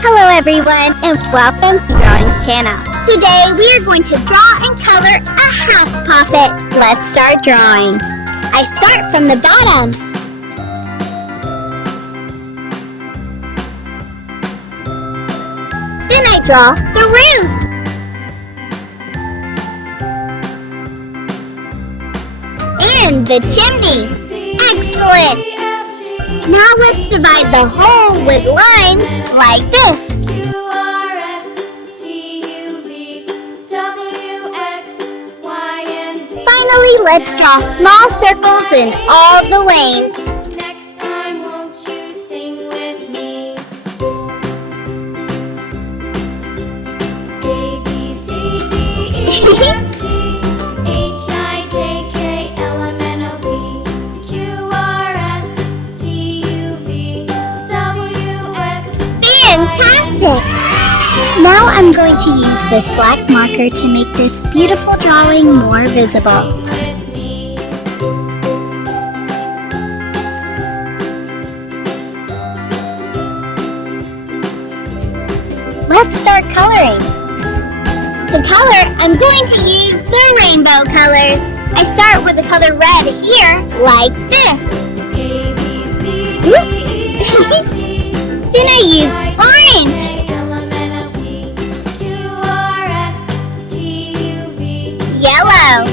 Hello everyone and welcome to Drawings channel. Today we are going to draw and color a house poppet. Let's start drawing. I start from the bottom. Then I draw the roof. And the chimney. Excellent! Now let's divide the hole with lines like this. Finally, let's draw small circles in all the lanes. Next time, won't you sing with me? A, B, C, D, E, F, G, H, I, J, K, L, M, N, O, P, Q, R, S, T, U, V, W, X. Fantastic! Now I'm going to use this black marker to make this beautiful drawing more visible. With me. Let's start coloring. To color, I'm going to use the rainbow colors. I start with the color red here, like this. A, B, C, D, Oops. E, F, G, Then I use orange. Yellow.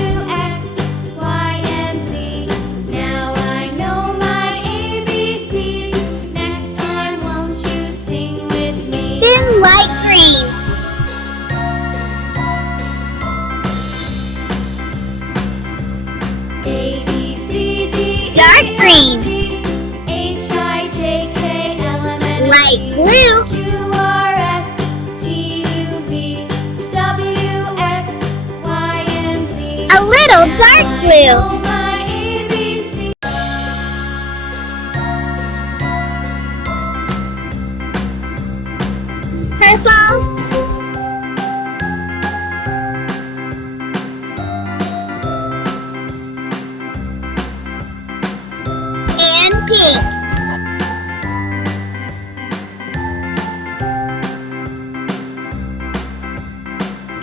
Now I know my ABCs. Next time, won't you sing with me? Then light green. A, B, C, D, Dark green. H, I, J, K, L, M, N, O, Light blue. Q, R, S, T, U, V, W, X, Y, and Z. A little dark blue. Know my ABC. Purple. And pink.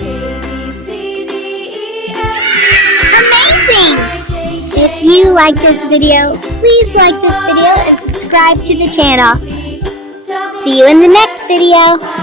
A, B, C, D, E, F, Amazing! I, J, K, If you like this video, please like this video and subscribe to the channel. L, M, N, O, P, See you in the next video.